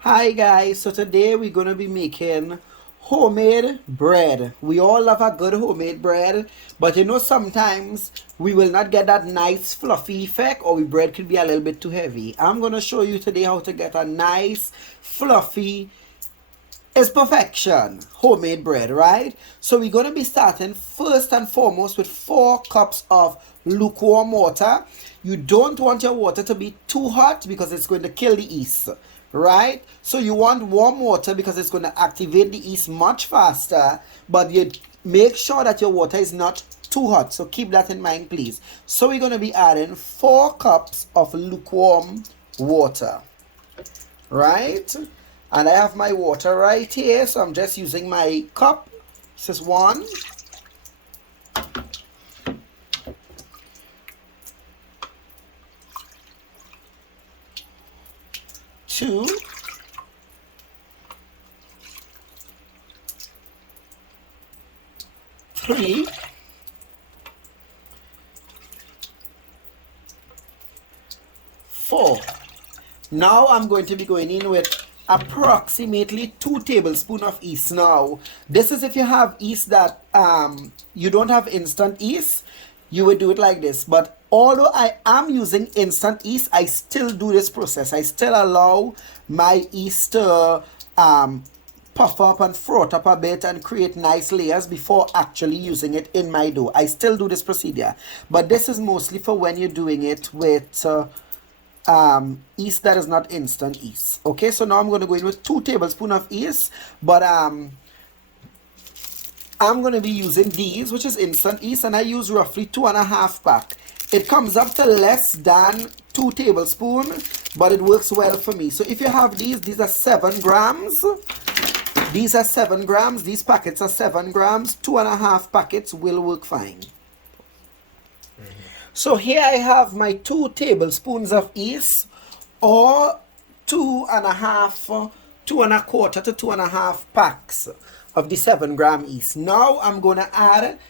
Hi guys, so today we're gonna be making homemade bread. We all love a good homemade bread, but you know sometimes we will not get that nice fluffy effect or the bread could be a little bit too heavy. I'm gonna show you today how to get a nice fluffy is perfection homemade bread, right? So we're going to be starting first and foremost with 4 cups of lukewarm water. You don't want your water to be too hot because it's going to kill the yeast, right? So you want warm water because it's going to activate the yeast much faster, but you make sure that your water is not too hot, so keep that in mind, please. So we're going to be adding 4 cups of lukewarm water, right? And I have my water right here, so I'm just using my cup. This is 1, 2, 3, 4. Now I'm going to be going in with approximately 2 tablespoons of yeast. Now this is if you have yeast that you don't have instant yeast, you would do it like this. But although I am using instant yeast, I still do this process. I still allow my yeast to puff up and froth up a bit and create nice layers before actually using it in my dough. I still do this procedure, but this is mostly for when you're doing it with yeast that is not instant yeast. Okay, so now I'm going to go in with 2 tablespoons of yeast, but I'm going to be using these, which is instant yeast, and I use roughly 2.5 pack. It comes up to less than 2 tablespoons, but it works well for me. So if you have these are 7 grams. These are 7 grams. These packets are 7 grams. 2.5 packets will work fine. So here I have my 2 tablespoons of yeast, or 2.5, 2.25 to 2.5 packs of the 7-gram yeast. Now I'm going to add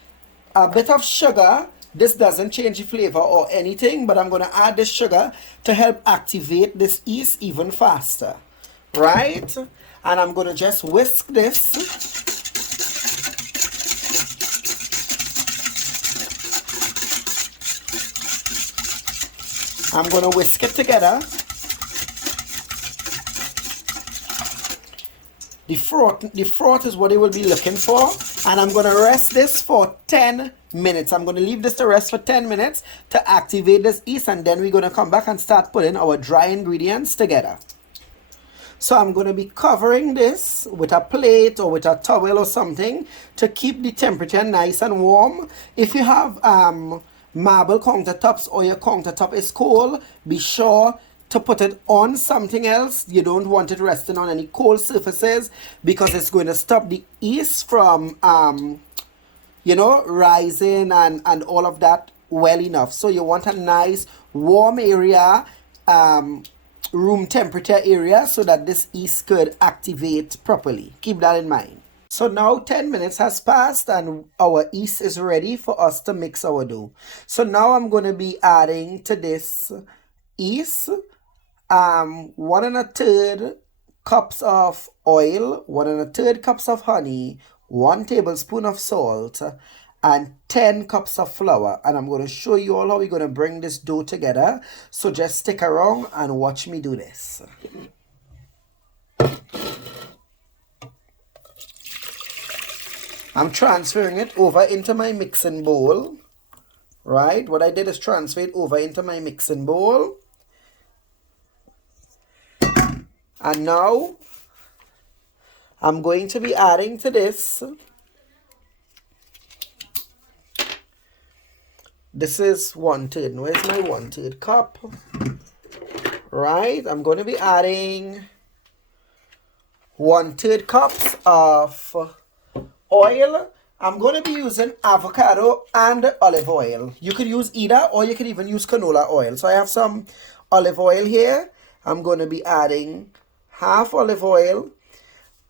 a bit of sugar. This doesn't change the flavor or anything, but I'm going to add the sugar to help activate this yeast even faster, right? And I'm going to just whisk this. I'm going to whisk it together. The froth is what you will be looking for. And I'm going to rest this for 10 minutes. I'm going to leave this to rest for 10 minutes to activate this yeast. And then we're going to come back and start putting our dry ingredients together. So I'm going to be covering this with a plate or with a towel or something to keep the temperature nice and warm. If you have marble countertops or your countertop is cold, be sure to put it on something else. You don't want it resting on any cold surfaces because it's going to stop the yeast from rising and all of that well enough. So you want a nice warm area, room temperature area, so that this yeast could activate properly. Keep that in mind. So now 10 minutes has passed and our yeast is ready for us to mix our dough. So now I'm going to be adding to this yeast 1 1/3 cups of oil, 1 1/3 cups of honey, 1 tablespoon of salt, and 10 cups of flour. And I'm going to show you all how we're going to bring this dough together. So just stick around and watch me do this. I'm transferring it over into my mixing bowl, right? What I did is transfer it over into my mixing bowl. And now I'm going to be adding to this. This is 1/3. Where's my 1/3 cup? Right? I'm going to be adding 1/3 cups of oil. I'm going to be using avocado and olive oil. You could use either, or you could even use canola oil. So I have some olive oil here. I'm going to be adding half olive oil.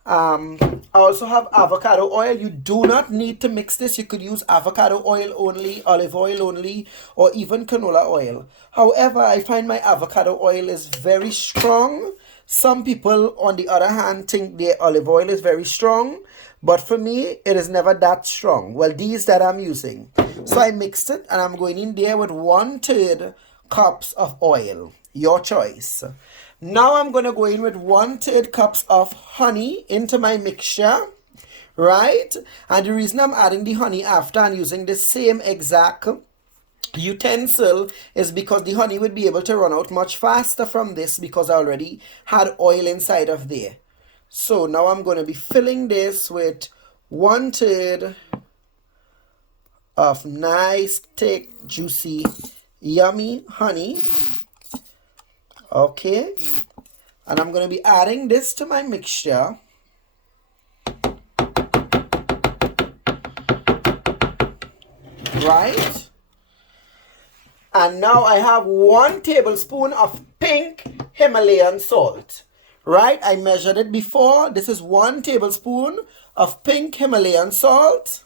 I also have avocado oil. You do not need to mix this. You could use avocado oil only, olive oil only, or even canola oil. However, I find my avocado oil is very strong. Some people, on the other hand, think their olive oil is very strong. But for me, it is never that strong. Well, these that I'm using. So I mixed it, and I'm going in there with 1/3 cups of oil. Your choice. Now I'm going to go in with 1/3 cups of honey into my mixture, right? And the reason I'm adding the honey after and using the same exact utensil is because the honey would be able to run out much faster from this because I already had oil inside of there. So now I'm going to be filling this with 1/3 of nice, thick, juicy, yummy honey. Okay, and I'm going to be adding this to my mixture. Right? And now I have 1 tablespoon of pink Himalayan salt. Right? I measured it before. This is 1 tablespoon of pink Himalayan salt.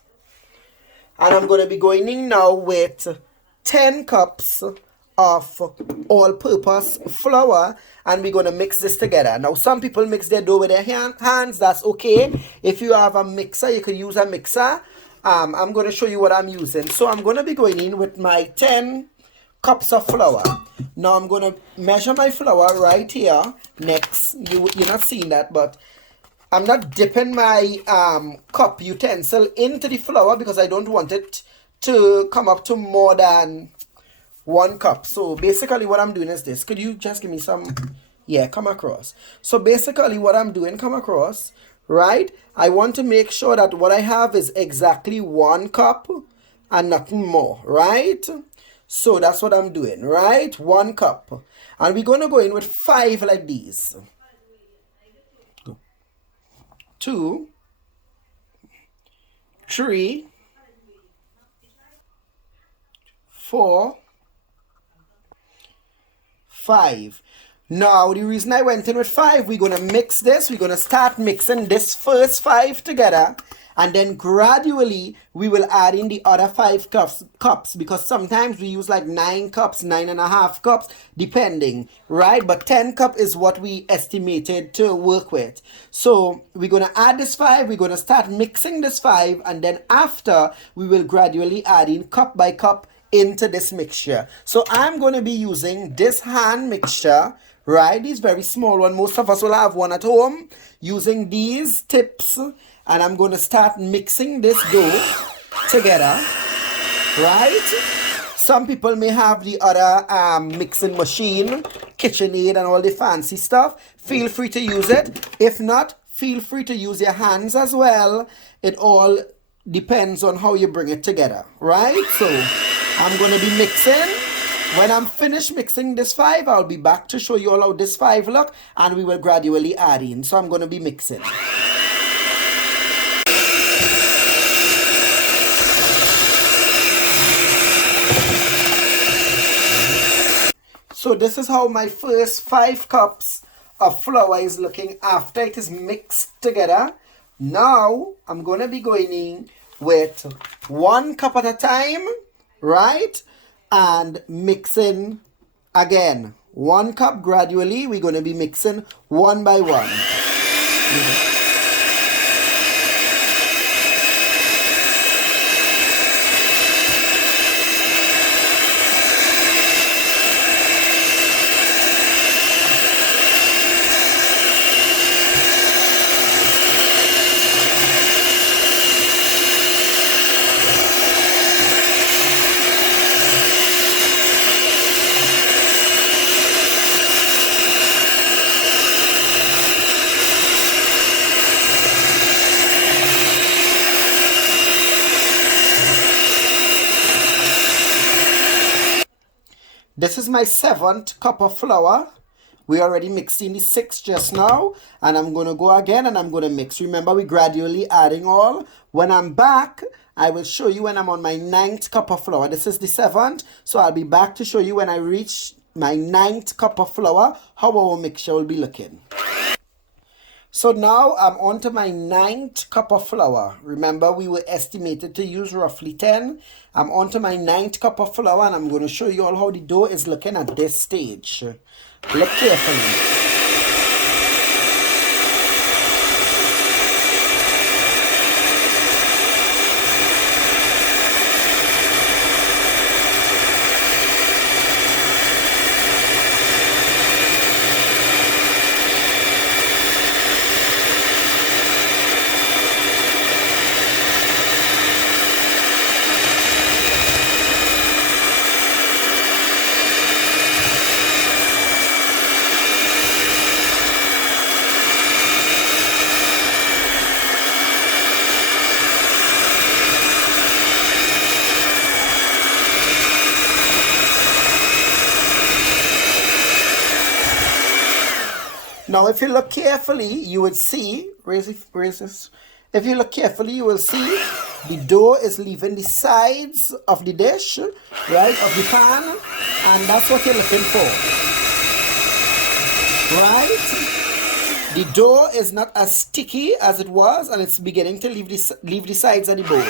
And I'm going to be going in now with 10 cups of all-purpose flour, and we're going to mix this together. Now, some people mix their dough with their hands. That's okay. If you have a mixer, you can use a mixer. I'm going to show you what I'm using. So I'm going to be going in with my 10 cups of flour. Now I'm going to measure my flour right here next. You're not seeing that, but I'm not dipping my cup utensil into the flour because I don't want it to come up to more than 1 cup. So basically what I'm doing is this. Could you just give me some? Yeah, come across. So basically what I'm doing, come across, right? I want to make sure that what I have is exactly 1 cup and nothing more, right? So that's what I'm doing, right? 1 cup. And we're going to go in with 5 like these. 2, 3, 4, 5. Now, the reason I went in with 5, we're going to mix this. We're going to start mixing this first 5 together. And then gradually, we will add in the other 5 cups. Because sometimes we use like 9 cups, 9.5 cups, depending, right? But 10 cup is what we estimated to work with. So we're going to add this 5. We're going to start mixing this 5. And then after, we will gradually add in cup by cup into this mixture. So I'm going to be using this hand mixture, right? This very small one. Most of us will have one at home. Using these tips, and I'm going to start mixing this dough together, right? Some people may have the other mixing machine, KitchenAid and all the fancy stuff. Feel free to use it. If not, feel free to use your hands as well. It all depends on how you bring it together, right? So I'm going to be mixing. When I'm finished mixing this 5, I'll be back to show you all how this 5 look, and we will gradually add in. So I'm going to be mixing. So this is how my first 5 cups of flour is looking after it is mixed together. Now I'm going to be going in with 1 cup at a time, right? And mixing again. 1 cup gradually. We're going to be mixing one by one. This is my 7th cup of flour. We already mixed in the 6 just now, and I'm going to go again and I'm going to mix. Remember, we're gradually adding all. When I'm back, I will show you when I'm on my 9th cup of flour. This is the 7th, so I'll be back to show you when I reach my 9th cup of flour, how our mixture will be looking. So now I'm on to my 9th cup of flour. Remember, we were estimated to use roughly 10. I'm on to my 9th cup of flour, and I'm going to show you all how the dough is looking at this stage. Look carefully. Now, if you look carefully, you would see, raise this. If you look carefully, you will see the dough is leaving the sides of the dish, right, of the pan, and that's what you're looking for, right? The dough is not as sticky as it was, and it's beginning to leave the sides of the bowl.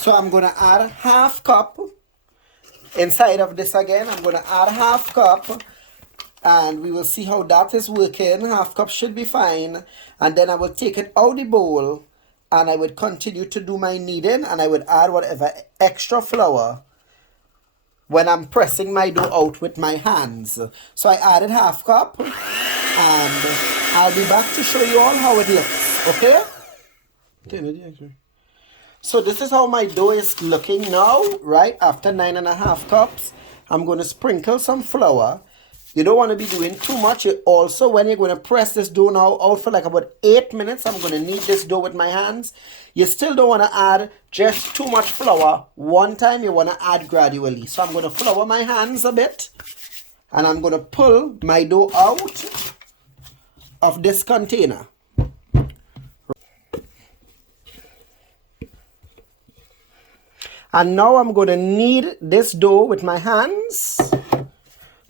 So I'm going to add half cup inside of this again. I'm going to add half cup, and we will see how that is working. Half cup should be fine. And then I will take it out the bowl, and I would continue to do my kneading, and I would add whatever extra flour when I'm pressing my dough out with my hands. So I added half cup, and I'll be back to show you all how it looks, okay? So this is how my dough is looking now, right? After 9.5 cups, I'm going to sprinkle some flour. You don't want to be doing too much. Also, when you're going to press this dough now out for like about 8 minutes, I'm going to knead this dough with my hands. You still don't want to add just too much flour one time. You want to add gradually. So I'm going to flour my hands a bit, and I'm going to pull my dough out of this container. And now I'm going to knead this dough with my hands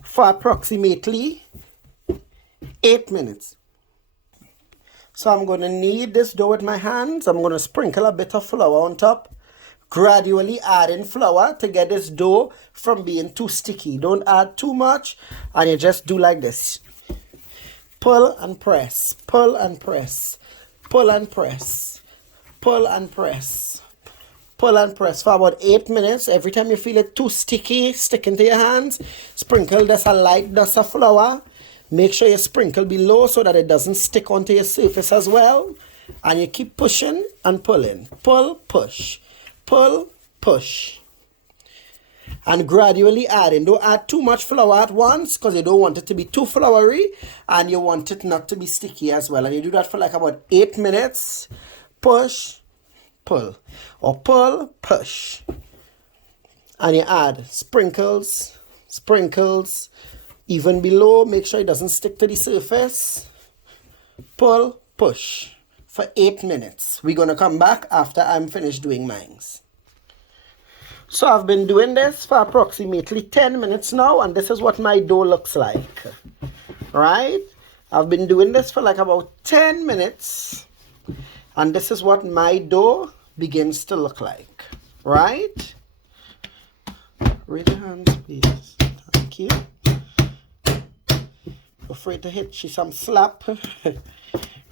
for approximately 8 minutes. So I'm going to knead this dough with my hands. I'm going to sprinkle a bit of flour on top, gradually adding flour to get this dough from being too sticky. Don't add too much, and you just do like this. Pull and press, pull and press, pull and press, pull and press. Pull and press for about 8 minutes. Every time you feel it too sticky, sticking to your hands, sprinkle just a light dust of flour. Make sure you sprinkle below so that it doesn't stick onto your surface as well. And you keep pushing and pulling. Pull, push. Pull, push. And gradually adding. Don't add too much flour at once, because you don't want it to be too floury, and you want it not to be sticky as well. And you do that for like about 8 minutes. Push, pull, or pull, push, and you add sprinkles, even below. Make sure it doesn't stick to the surface. Pull, push for 8 minutes. We're going to come back after I'm finished doing mine. So I've been doing this for approximately 10 minutes now, and this is what my dough looks like, right? I've been doing this for like about 10 minutes, and this is what my dough begins to look like, right? Raise your hands, please. Thank you. Afraid to hit you some slap.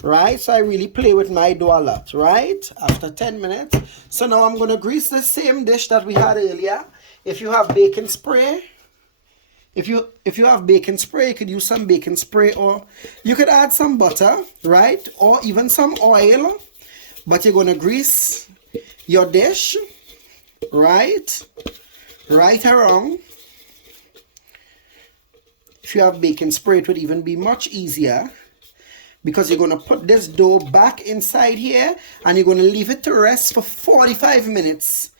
Right? So I really play with my dough a lot, right? After 10 minutes. So now I'm going to grease the same dish that we had earlier. If you have baking spray, If you have baking spray, you could use some baking spray, or you could add some butter, right? Or even some oil. But you're gonna grease your dish, right around. If you have baking spray, it would even be much easier, because you're gonna put this dough back inside here and you're gonna leave it to rest for 45 minutes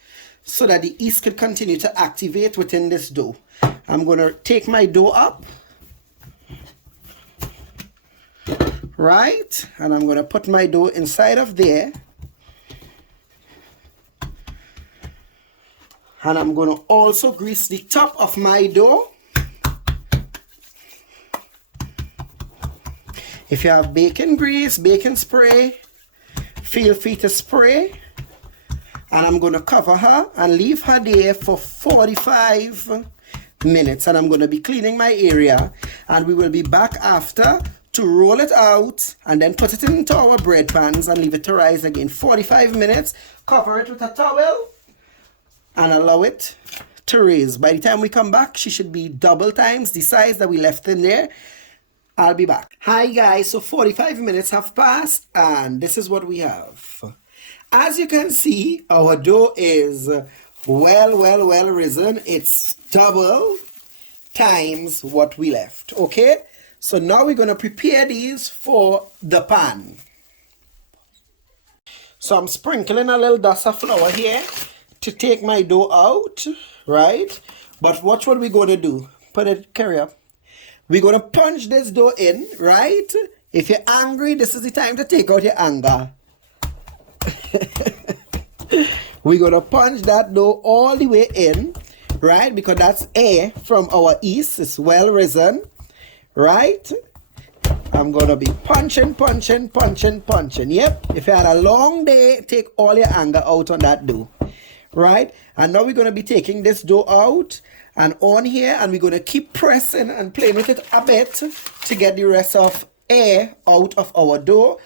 so that the yeast could continue to activate within this dough. I'm gonna take my dough up, right? And I'm gonna put my dough inside of there. And I'm gonna also grease the top of my dough. If you have baking grease, baking spray, feel free to spray. And I'm gonna cover her and leave her there for 45 minutes. And I'm gonna be cleaning my area, and we will be back after to roll it out and then put it into our bread pans and leave it to rise again. 45 minutes, cover it with a towel and allow it to raise. By the time we come back, she should be double times the size that we left in there. I'll be back. Hi guys, so 45 minutes have passed and this is what we have. As you can see, our dough is well risen. It's double times what we left. Okay, so now we're going to prepare these for the pan. So I'm sprinkling a little dust of flour here to take my dough out, right? But watch what we're going to do. Put it, carry up. We're going to punch this dough in, right? If you're angry, this is the time to take out your anger. We're going to punch that dough all the way in, right? Because that's air from our yeast. It's well risen, right? I'm going to be punching. Yep. If you had a long day, take all your anger out on that dough, right? And now we're going to be taking this dough out and on here, and we're going to keep pressing and playing with it a bit to get the rest of air out of our dough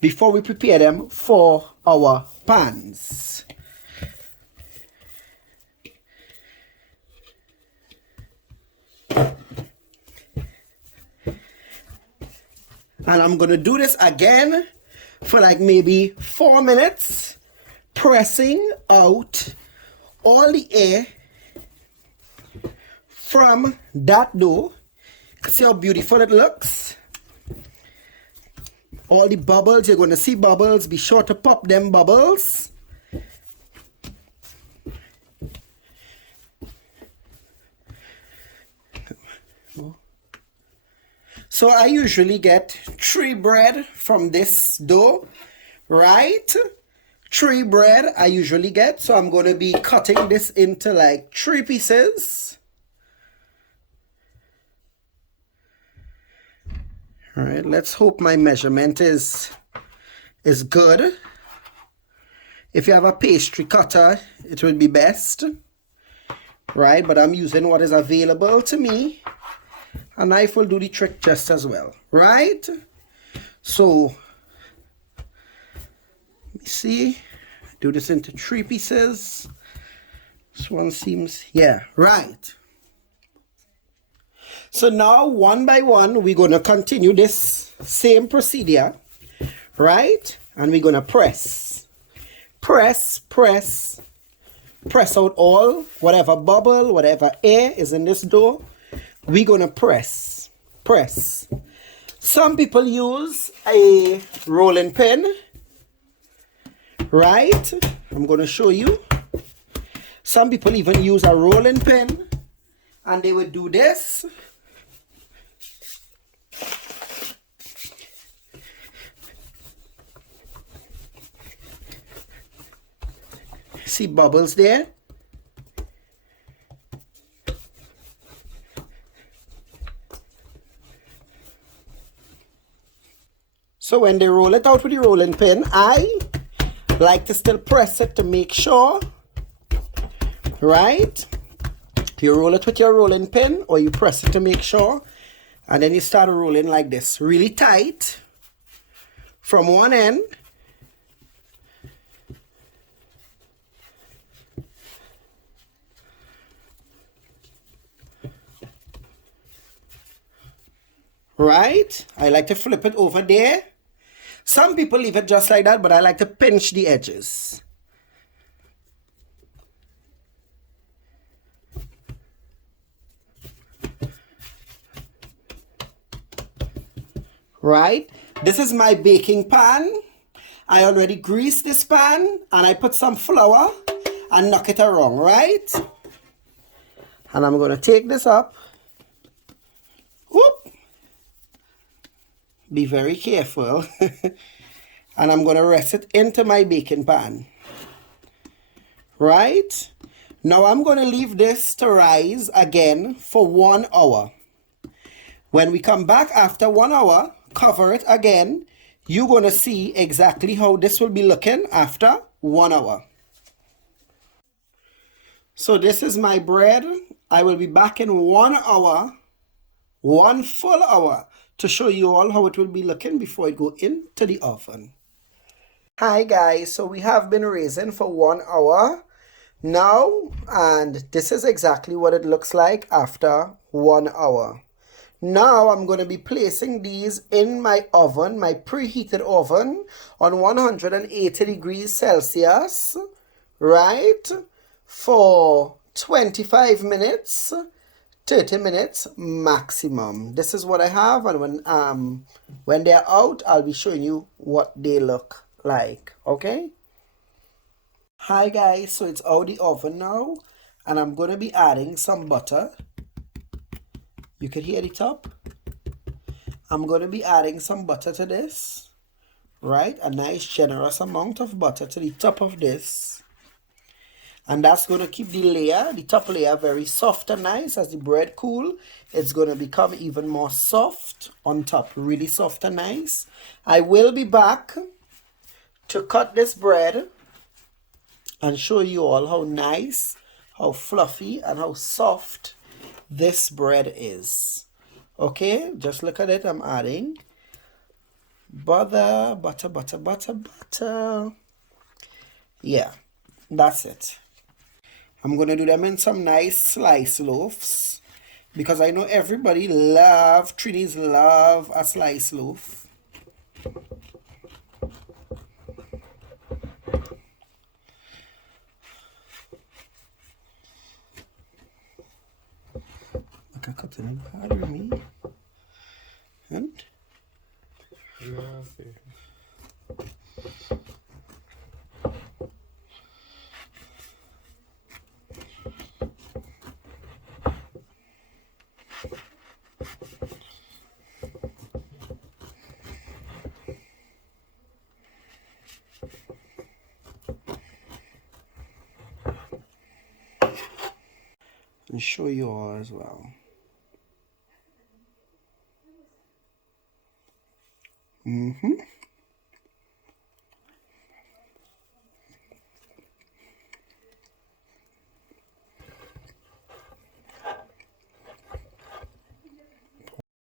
before we prepare them for our pans. And I'm going to do this again for like maybe 4 minutes, pressing out all the air from that dough. See how beautiful it looks? All the bubbles, you're going to see bubbles. Be sure to pop them bubbles. So I usually get 3 bread from this dough, right? 3 bread I usually get. So I'm going to be cutting this into like 3 pieces. All right, let's hope my measurement is good. If you have a pastry cutter, it would be best, right? But I'm using what is available to me. A knife will do the trick just as well, right? So, let me see. Do this into 3 pieces. This one seems, yeah, right. So now, one by one, we're going to continue this same procedure, right? And we're going to press out all, whatever bubble, whatever air is in this dough. We're going to press. Some people use a rolling pin, right? I'm going to show you. Some people even use a rolling pin, and they would do this. See bubbles there? So when they roll it out with the rolling pin, I like to still press it to make sure, right? You roll it with your rolling pin, or you press it to make sure, and then you start rolling like this, really tight from one end. right? I like to flip it over there. Some people leave it just like that, but I like to pinch the edges. Right? This is my baking pan. I already greased this pan and I put some flour and knock it around, right? And I'm going to take this up. Whoop. Be very careful. And I'm going to rest it into my baking pan. Right? Now I'm going to leave this to rise again for 1 hour. When we come back after 1 hour, cover it again. You're going to see exactly how this will be looking after 1 hour. So this is my bread. I will be back in 1 hour, 1 full hour, to show you all how it will be looking before it go into the oven. Hi guys, so we have been raising for 1 hour now, and this is exactly what it looks like after 1 hour. Now I'm going to be placing these in my oven, my preheated oven, on 180 degrees Celsius, right, for 25 minutes, 30 minutes maximum. This is what I have, and when they're out, I'll be showing you what they look like, okay? Hi guys, so it's out the oven now, and I'm going to be adding some butter. You can hear the top. I'm going to be adding some butter to this, right? A nice generous amount of butter to the top of this. And that's going to keep the layer, the top layer, very soft and nice. As the bread cool, it's going to become even more soft on top, really soft and nice. I will be back to cut this bread and show you all how nice, how fluffy, and how soft this bread is. Okay, just look at it. I'm adding butter. Yeah, that's it. I'm going to do them in some nice slice loaves because I know everybody Trinis love a slice loaf. Look, I cut it hard with me. And show you all as well.